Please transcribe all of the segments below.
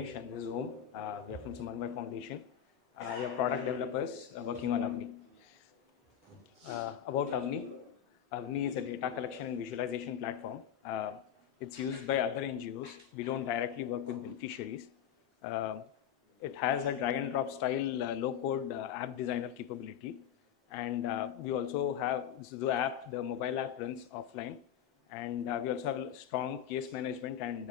Dinesh and this is Om. We are from Samanvay Foundation. We are product developers working on Avni. About Avni. Avni is a data collection and visualization platform. It's used by other NGOs. We don't directly work with beneficiaries. It has a drag and drop style low-code app designer capability. And we also have the app, the mobile app runs offline. And we also have strong case management and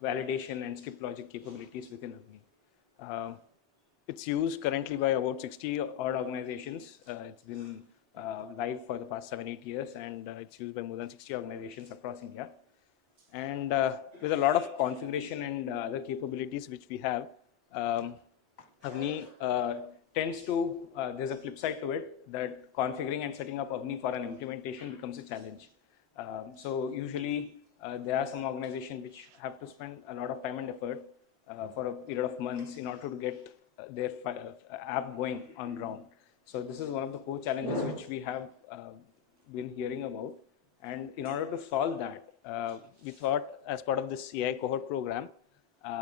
validation and skip logic capabilities within Avni. It's used currently by about 60 odd organizations. It's been live for the past 7-8 years, and it's used by more than 60 organizations across India. And with a lot of configuration and other capabilities which we have, Avni tends to, there's a flip side to it, that configuring and setting up Avni for an implementation becomes a challenge. So usually there are some organizations which have to spend a lot of time and effort for a period of months in order to get their app going on ground. So this is one of the core challenges which we have been hearing about. And in order to solve that, we thought as part of this AI Cohort Program,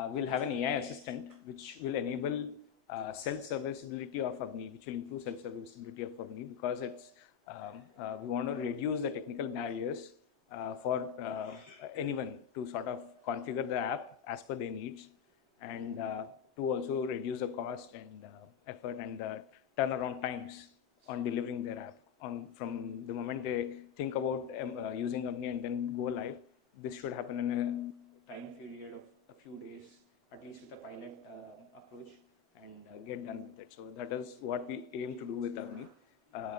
we'll have an AI assistant which will enable self-serviceability of Avni, which will improve self-serviceability of Avni, because it's we want to reduce the technical barriers for anyone to sort of configure the app as per their needs, and to also reduce the cost and effort and turnaround times on delivering their app. From the moment they think about using Avni and then go live, this should happen in a time period of a few days, at least with a pilot approach, and get done with it. So that is what we aim to do with Avni,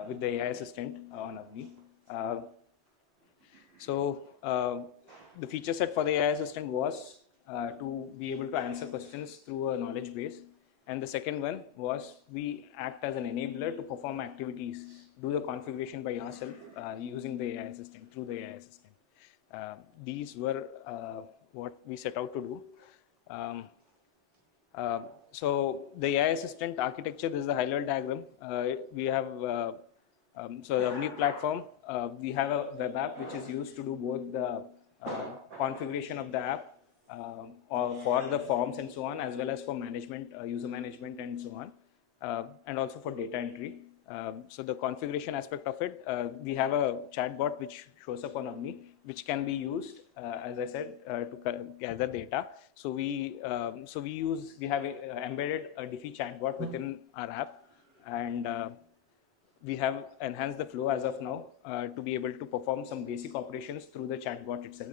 with the AI assistant on Avni. The feature set for the AI assistant was to be able to answer questions through a knowledge base. And the second one was we act as an enabler to perform activities, do the configuration by yourself using the AI assistant, through the AI assistant. These were what we set out to do. So the AI assistant architecture, this is the high-level diagram. We have, so the Avni platform, we have a web app which is used to do both the configuration of the app or for the forms and so on, as well as for management, user management and so on, and also for data entry. So the configuration aspect of it, we have a chatbot which shows up on Avni, which can be used, as I said, to gather data. So we have embedded a Diffie chatbot within our app, and we have enhanced the flow as of now to be able to perform some basic operations through the chatbot itself.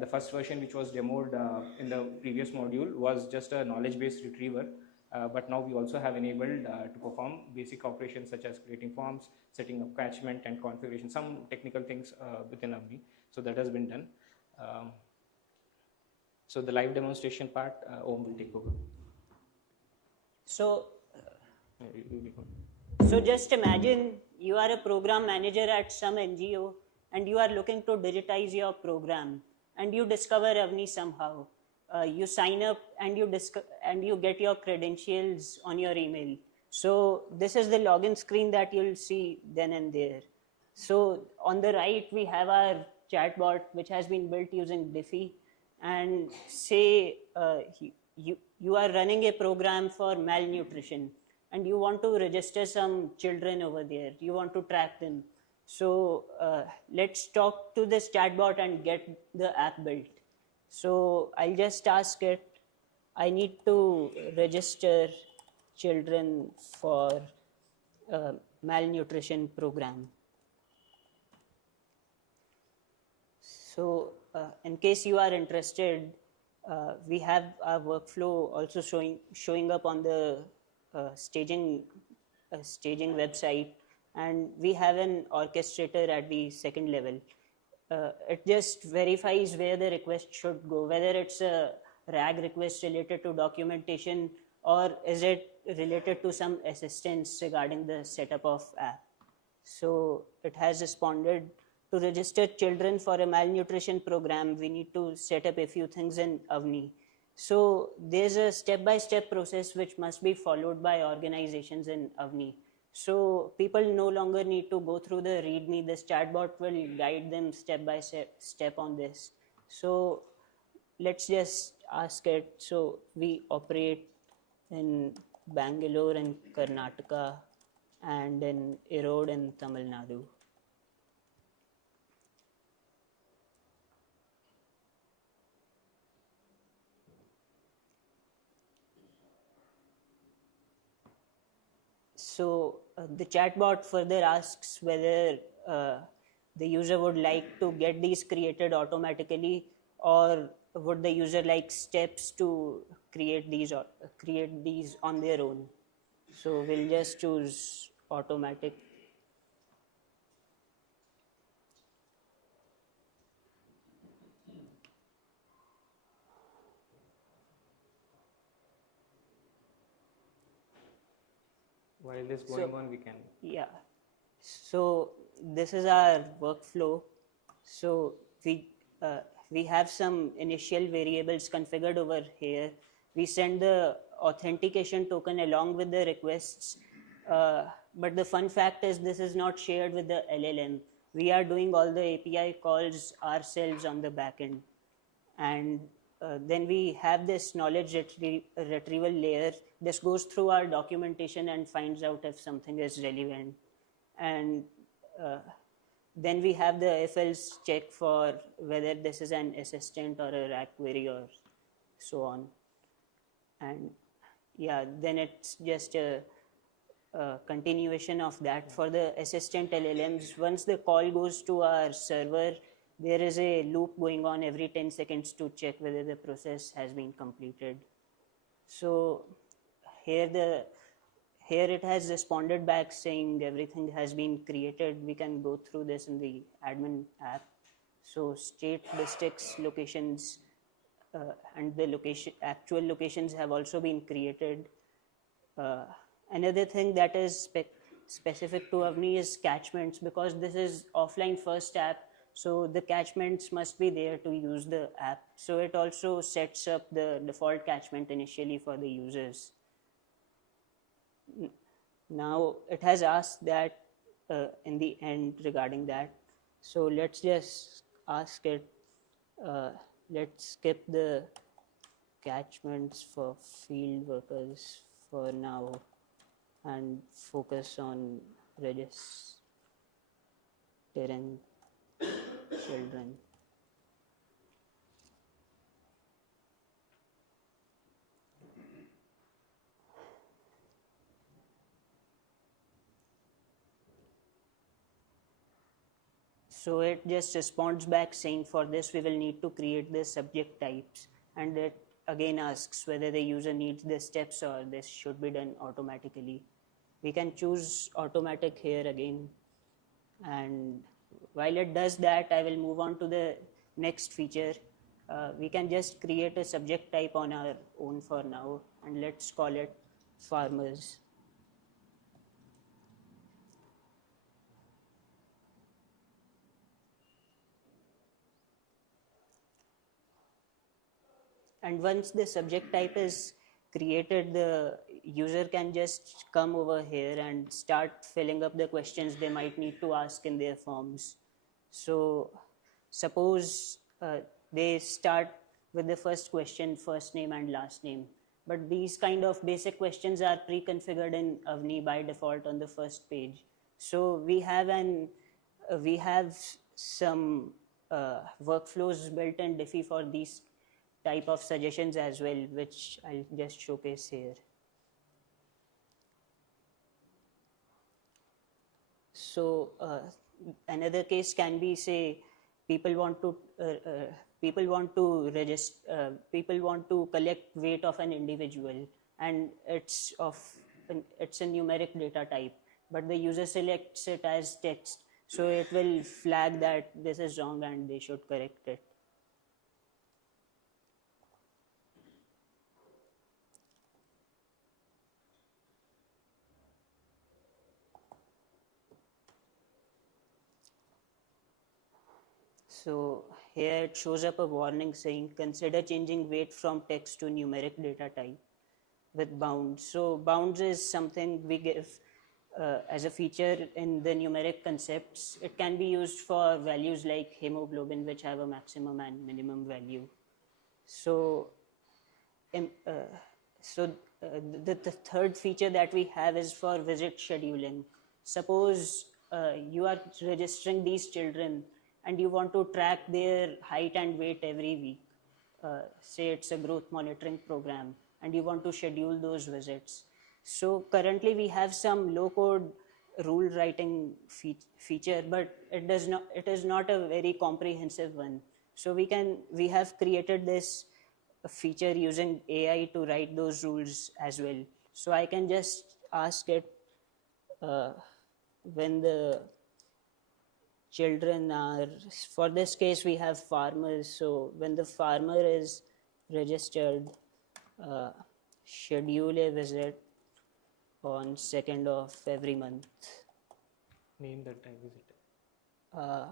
The first version, which was demoed in the previous module, was just a knowledge-based retriever. But now we also have enabled to perform basic operations such as creating forms, setting up catchment and configuration, some technical things within Avni. So that has been done. So the live demonstration part, Om will take over. So just imagine you are a program manager at some NGO and you are looking to digitize your program, and you discover Avni somehow. You sign up and you get your credentials on your email. So this is the login screen that you'll see then and there. So on the right, we have our chatbot, which has been built using Diffie. And say you are running a program for malnutrition, and you want to register some children over there. You want to track them. So let's talk to this chatbot and get the app built. So I'll just ask it, I need to register children for malnutrition program. So in case you are interested, we have our workflow also showing up on the staging website, and we have an orchestrator at the second level. It just verifies where the request should go, whether it's a RAG request related to documentation, or is it related to some assistance regarding the setup of app. So it has responded. To register children for a malnutrition program, we need to set up a few things in Avni. So there's a step-by-step process which must be followed by organizations in Avni. So people no longer need to go through the README. This chatbot will guide them step by step on this. So let's just ask it. So we operate in Bangalore in Karnataka and in Erode in Tamil Nadu. So the chatbot further asks whether the user would like to get these created automatically, or would the user like steps to create these on their own. So we'll just choose automatic. While this going on, we can. Yeah. So this is our workflow. So we have some initial variables configured over here. We send the authentication token along with the requests. But the fun fact is this is not shared with the LLM. We are doing all the API calls ourselves on the backend. And then we have this knowledge retrieval layer. This goes through our documentation and finds out if something is relevant. And then we have the if-else check for whether this is an assistant or a rack query or so on. And yeah, then it's just a continuation of that. For the assistant LLMs, once the call goes to our server, there is a loop going on every 10 seconds to check whether the process has been completed. So here it has responded back saying everything has been created. We can go through this in the admin app. So state, districts, locations, and the actual locations have also been created. Another thing that is specific to Avni is catchments, because this is offline first app. So the catchments must be there to use the app. So it also sets up the default catchment initially for the users. Now it has asked that in the end regarding that. So let's just ask it, let's skip the catchments for field workers for now and focus on registering children. So it just responds back saying for this we will need to create the subject types, and it again asks whether the user needs the steps or this should be done automatically. We can choose automatic here again, and while it does that, I will move on to the next feature. We can just create a subject type on our own for now, and let's call it farmers. And once the subject type is created, the user can just come over here and start filling up the questions they might need to ask in their forms. So suppose they start with the first question, first name and last name. But these kind of basic questions are pre-configured in Avni by default on the first page. So we have some workflows built in Diffie for these type of suggestions as well, which I'll just showcase here. So another case can be, say, people want to collect weight of an individual, and it's a numeric data type, but the user selects it as text, so it will flag that this is wrong and they should correct it. So here it shows up a warning saying consider changing weight from text to numeric data type with bounds. So bounds is something we give as a feature in the numeric concepts. It can be used for values like hemoglobin, which have a maximum and minimum value. So im- uh, the third feature that we have is for visit scheduling. Suppose you are registering these children and you want to track their height and weight every week. Say it's a growth monitoring program and you want to schedule those visits. So currently we have some low code rule writing feature, but it is not a very comprehensive one. So we have created this feature using AI to write those rules as well. So I can just ask it uh, when the children are, for this case we have farmers, so when the farmer is registered, uh, schedule a visit on 2nd of every month. Name that I visited. uh,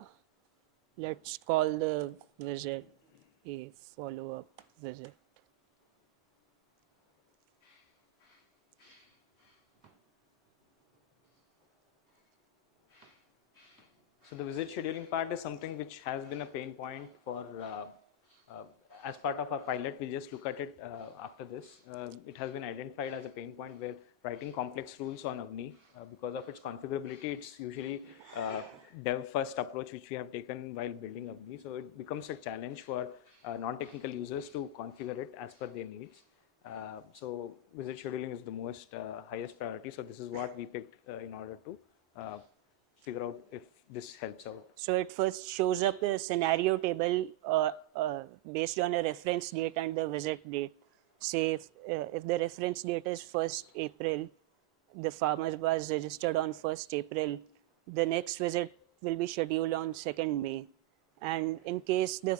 let's call the visit a follow-up visit. So the visit scheduling part is something which has been a pain point for, as part of our pilot, we just look at it after this. It has been identified as a pain point where writing complex rules on Avni, because of its configurability, it's usually dev first approach which we have taken while building Avni. So it becomes a challenge for non-technical users to configure it as per their needs. So visit scheduling is the most highest priority. So this is what we picked in order to figure out if this helps out. So it first shows up the scenario table based on a reference date and the visit date. Say if the reference date is 1st April, the farmer was registered on 1st April, the next visit will be scheduled on 2nd May. And in case the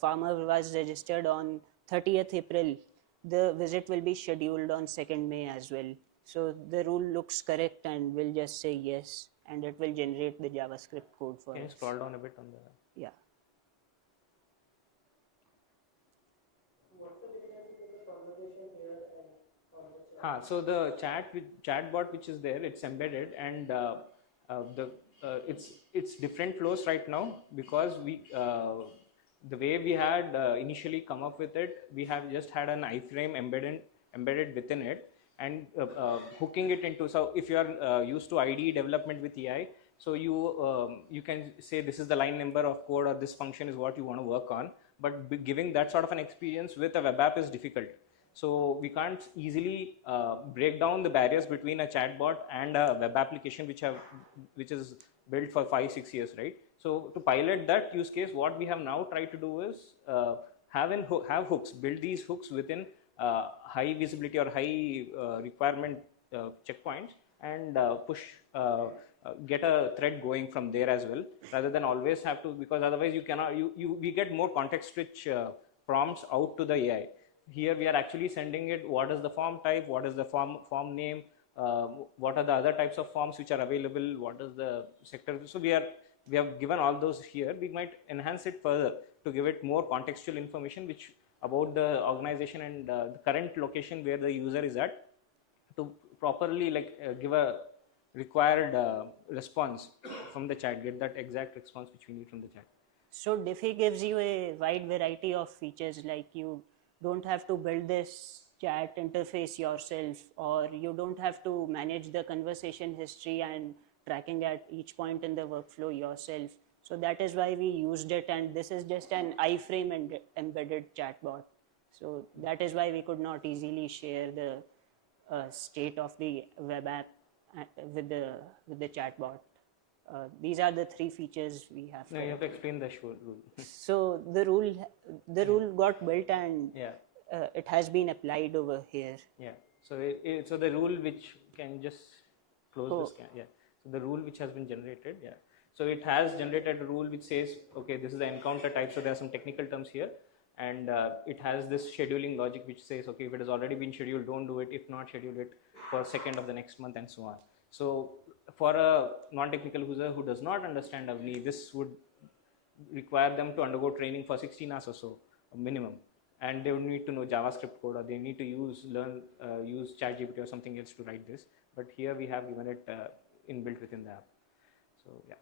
farmer was registered on 30th April, the visit will be scheduled on 2nd May as well. So the rule looks correct and we'll just say yes, and it will generate the JavaScript code for us. Can you scroll down a bit on the... Yeah. So the chatbot which is there, it's embedded, and it's different flows right now because the way we had initially come up with it, we have just had an iframe embedded within it, and hooking it into. So if you are used to IDE development with AI, so you can say this is the line number of code or this function is what you want to work on, but giving that sort of an experience with a web app is difficult. So we can't easily break down the barriers between a chatbot and a web application which is built for 5-6 years, right? So to pilot that use case, what we have now tried to do is have hooks, build these hooks within high visibility or high requirement checkpoints, and get a thread going from there as well, rather than always have to, because otherwise you cannot, we get more context-rich prompts out to the AI. Here we are actually sending it what is the form type, what is the form name, what are the other types of forms which are available, what is the sector. So we have given all those here. We might enhance it further to give it more contextual information which about the organization and the current location where the user is at, to properly give a required response from the chat, get that exact response which we need from the chat. So Diffie gives you a wide variety of features, like you don't have to build this chat interface yourself, or you don't have to manage the conversation history and tracking at each point in the workflow yourself. So that is why we used it, and this is just an iframe and embedded chatbot. So that is why we could not easily share the state of the web app with the chatbot. These are the 3 features we have. No, you have to explain the rule. So the rule got built, and yeah. It has been applied over here. Yeah. So so the rule which can just close this. Yeah. So the rule which has been generated. Yeah. So it has generated a rule which says, okay, this is the encounter type. So there are some technical terms here, and it has this scheduling logic which says, okay, if it has already been scheduled, don't do it. If not, schedule it for 2nd of the next month, and so on. So for a non-technical user who does not understand Avni, this would require them to undergo training for 16 hours or so, minimum. And they would need to know JavaScript code, or they need to use ChatGPT or something else to write this. But here we have given it inbuilt within the app. So yeah.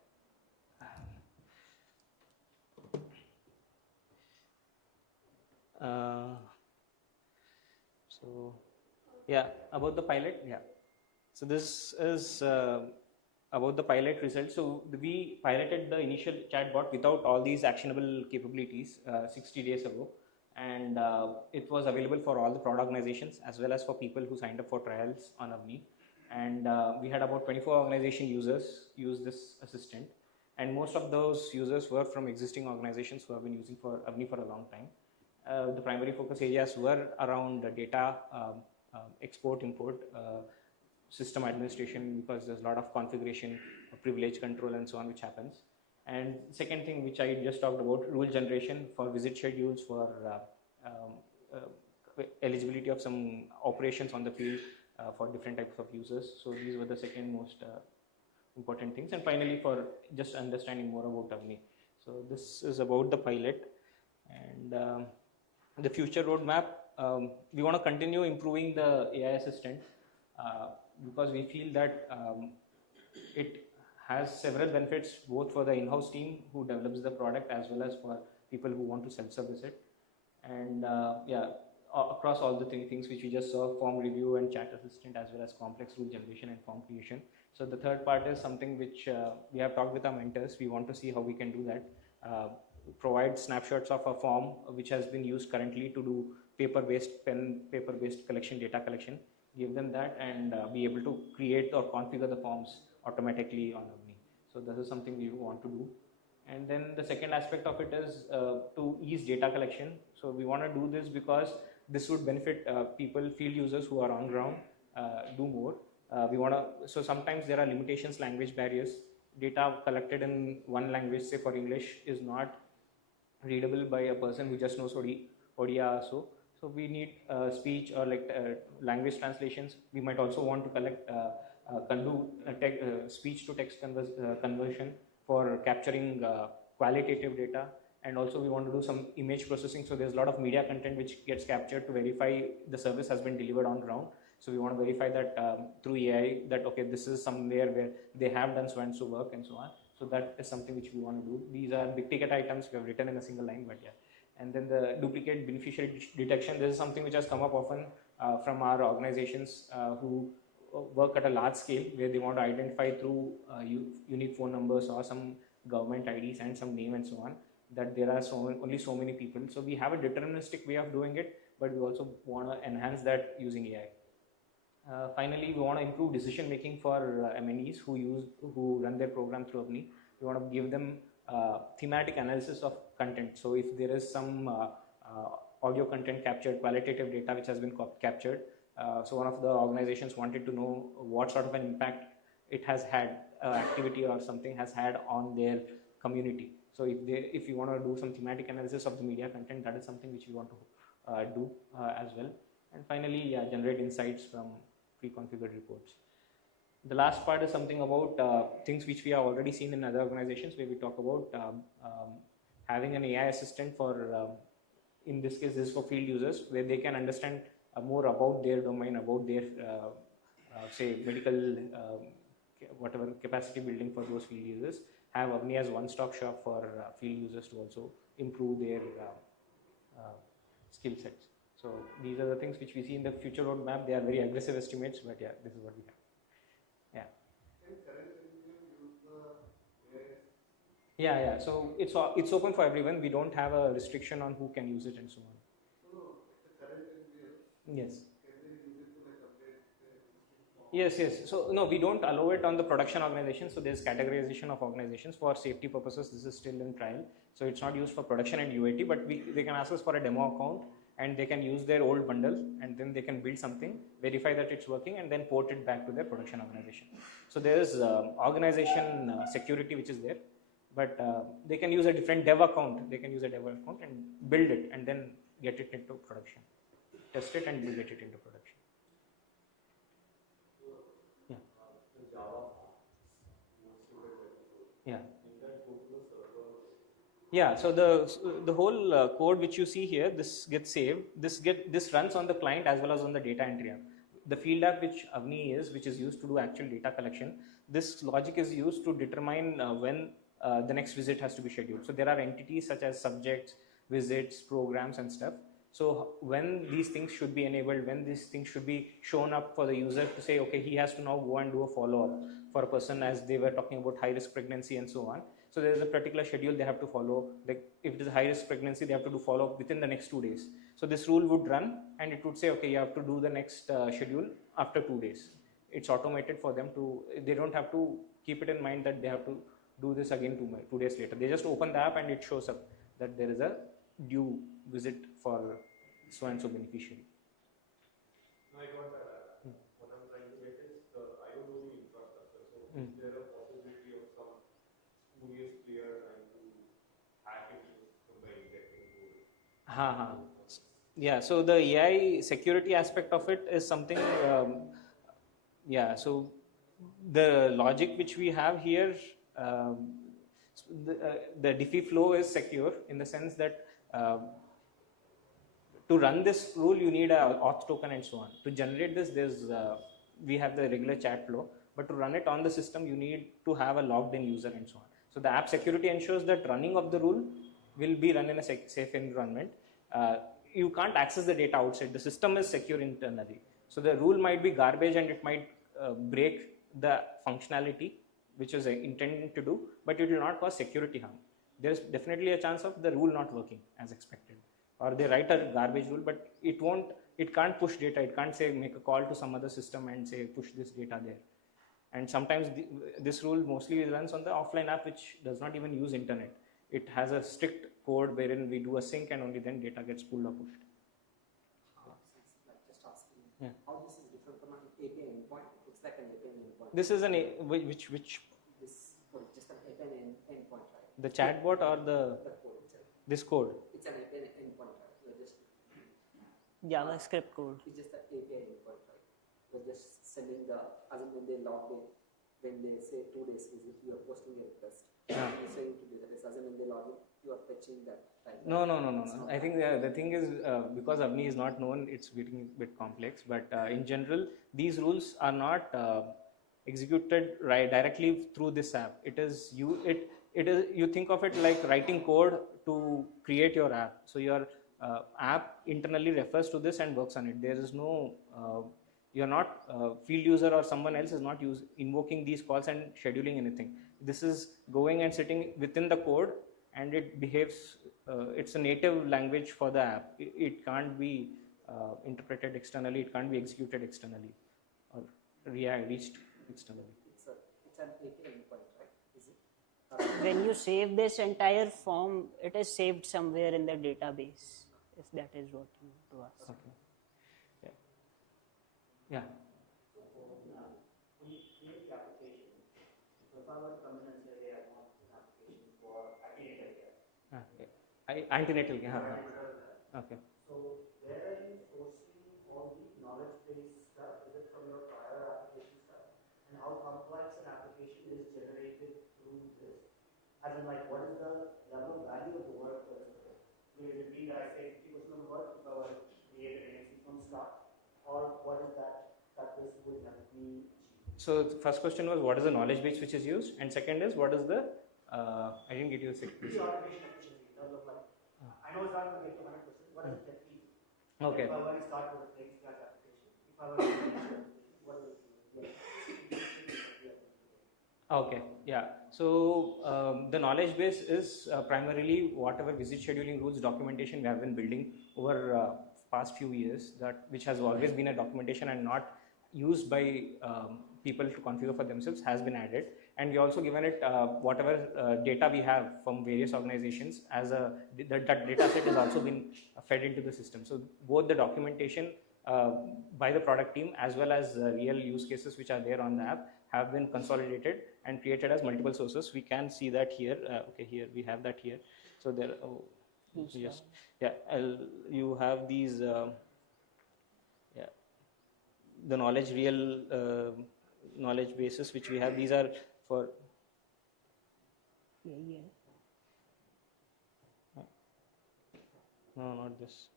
So yeah, about the pilot, yeah. So this is about the pilot results. So we piloted the initial chatbot without all these actionable capabilities 60 days ago, and it was available for all the prod organizations as well as for people who signed up for trials on Avni. And we had about 24 organization users use this assistant, and most of those users were from existing organizations who have been using for Avni for a long time. The primary focus areas were around data export, import, system administration, because there's a lot of configuration, privilege control, and so on, which happens. And second thing, which I just talked about, rule generation for visit schedules, for eligibility of some operations on the field for different types of users. So these were the second most important things. And finally, for just understanding more about Avni. So this is about the pilot. And the future roadmap, we want to continue improving the AI assistant because we feel that it has several benefits both for the in-house team who develops the product as well as for people who want to self-service it. And yeah, across all the three things which we just saw, form review and chat assistant, as well as complex rule generation and form creation. So the third part is something which we have talked with our mentors. We want to see how we can do that. Provide snapshots of a form which has been used currently to do paper-based collection, data collection. Give them that and be able to create or configure the forms automatically on Avni. So this is something we want to do. And then the second aspect of it is to ease data collection. So we want to do this because this would benefit people, field users who are on ground, do more. So sometimes there are limitations, language barriers. Data collected in one language, say for English, is not readable by a person who just knows Odia. So we need speech or language translations. We might also want to collect speech to text conversion for capturing qualitative data. And also we want to do some image processing. So there's a lot of media content which gets captured to verify the service has been delivered on ground. So we want to verify that through AI that, okay, this is somewhere where they have done so and so work and so on. So that is something which we want to do. These are big ticket items we have written in a single line, but yeah. And then the duplicate beneficiary detection, this is something which has come up often from our organizations who work at a large scale, where they want to identify through unique phone numbers or some government IDs and some name and so on, that there are only so many people. So we have a deterministic way of doing it, but we also want to enhance that using AI. Finally, we want to improve decision making for MNEs who run their program through Avni. We want to give them thematic analysis of content. So if there is some audio content captured, qualitative data which has been captured, so one of the organizations wanted to know what sort of an impact it has had, activity or something has had on their community. So if you want to do some thematic analysis of the media content, that is something which we want to do as well. And finally, generate insights from pre-configured reports. The last part is something about things which we have already seen in other organizations, where we talk about having an AI assistant for, in this case, this is for field users, where they can understand more about their domain, about their, say, medical, whatever capacity building for those field users. Have Avni as one-stop shop for field users to also improve their skill sets. So these are the things which we see in the future roadmap. They are very aggressive estimates, but yeah, this is what we have. Yeah. So it's open for everyone. We don't have a restriction on who can use it and so on. Yes. Yes. So no, we don't allow it on the production organization. So there's categorization of organizations for safety purposes. This is still in trial. So it's not used for production and UAT, but they can ask us for a demo account, and they can use their old bundle, and then they can build something, verify that it's working, and then port it back to their production organization. So there is organization security which is there, but they can use a different dev account. They can use a dev account and build it, and then get it into production, test it, and get it into production. Yeah, so the whole code which you see here, this gets saved. This runs on the client as well as on the data entry app. The field app which Avni is, which is used to do actual data collection, this logic is used to determine when the next visit has to be scheduled. So there are entities such as subjects, visits, programs, and stuff. So when these things should be enabled, when these things should be shown up for the user to say, okay, he has to now go and do a follow-up for a person, as they were talking about high-risk pregnancy and so on. So there is a particular schedule they have to follow. Like if it is a high-risk pregnancy, they have to do follow-up within the next 2 days. So this rule would run and it would say, okay, you have to do the next schedule after 2 days. It's automated for them to, they don't have to keep it in mind that they have to do this again 2 days later. They just open the app and it shows up that there is a due visit for so and so beneficiary. No, I got that. What I'm trying to get is I don't know the infrastructure. So is there a possibility of some spurious player trying to hack into the system by injecting code? Yeah, so the AI security aspect of it is something, yeah, so the logic which we have here, the Diffie flow is secure in the sense that to run this rule you need a auth token and so on. To generate this, there's we have the regular chat flow, but to run it on the system you need to have a logged in user and so on. So the app security ensures that running of the rule will be run in a safe environment. You can't access the data outside. The system is secure internally. So the rule might be garbage and it might break the functionality which is intended to do, but it will not cause security harm. There's definitely a chance of the rule not working as expected. Or they write a garbage rule, but it can't push data. It can't say make a call to some other system and say push this data there. And sometimes this rule mostly runs on the offline app, which does not even use internet. It has a strict code wherein we do a sync and only then data gets pulled or pushed. Just asking how this is different from an API endpoint. It's like an API endpoint. This is which This just an API endpoint, right? the chatbot or the code itself. this code? It's an API endpoint, right? You're just JavaScript code. it's just an API endpoint, right? You're just sending the as in when they log in, when they say 2 days visit, you are posting a request. You're saying to do that. As in when they log in, you are fetching that time. No. I think the thing is because Avni is not known, it's getting a bit complex. But in general, these rules are not executed directly through this app. It is you think of it like writing code to create your app. So your app internally refers to this and works on it. There is no you're not field user or someone else is not invoking these calls and scheduling anything. This is going and sitting within the code, and it behaves. It's a native language for the app. It can't be interpreted externally. It can't be executed externally or reached externally. It's an API endpoint, right? Is it? When you save this entire form, it is saved somewhere in the database, if that is what you want to ask. Okay. Yeah. We create the application. So if I were to come in and say, hey, I want an application for antenatal care. Antenatal care. Okay. So where are you sourcing all the knowledge-based stuff? Is it from your prior application stuff? And how complex an application is generated through this? As in, like, what is the level of value of the work that is there? Will it be that I say 50% of the work if I were to create an AMC from start? Or what is that this would help me achieve? So the first question was what is the knowledge base which is used, and second is what is the I didn't get you the second. The automation efficiency in terms of like I know it's not going to get to 100%. What does it get me? Okay. If I were to start with a plain scratch application, if I were to what does it do? Okay, yeah. So the knowledge base is primarily whatever visit scheduling rules documentation we have been building over past few years, which has always been a documentation and not used by people to configure for themselves, has been added. And we also given it whatever data we have from various organizations as that data set has also been fed into the system. So both the documentation by the product team as well as real use cases which are there on the app have been consolidated and created as multiple sources. We can see that here. Okay, here we have that here. So there. Yes. Yeah. You have these. The real knowledge bases which we have. These are for. No, not this.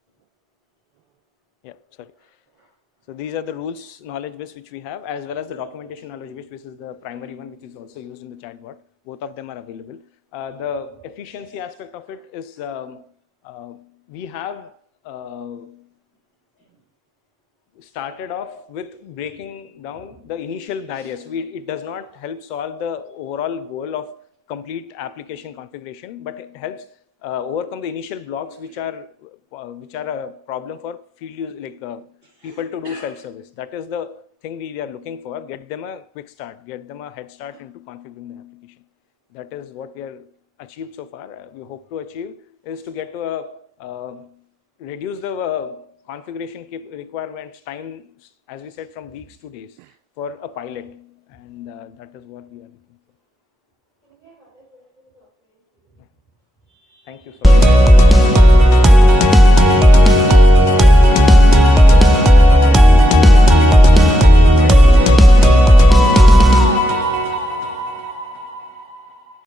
Yeah, sorry. So these are the rules knowledge base which we have, as well as the documentation knowledge base, which is the primary one, which is also used in the chatbot. Both of them are available. The efficiency aspect of it is we have started off with breaking down the initial barriers. It does not help solve the overall goal of complete application configuration, but it helps overcome the initial blocks which are a problem for field use, like people to do self-service. That is the thing we are looking for. Get them a quick start, get them a head start into configuring the application. That is what we have achieved so far. We hope to achieve is to get to a reduce the configuration requirements time, as we said, from weeks to days for a pilot, and that is what we are looking for. Thank you so much.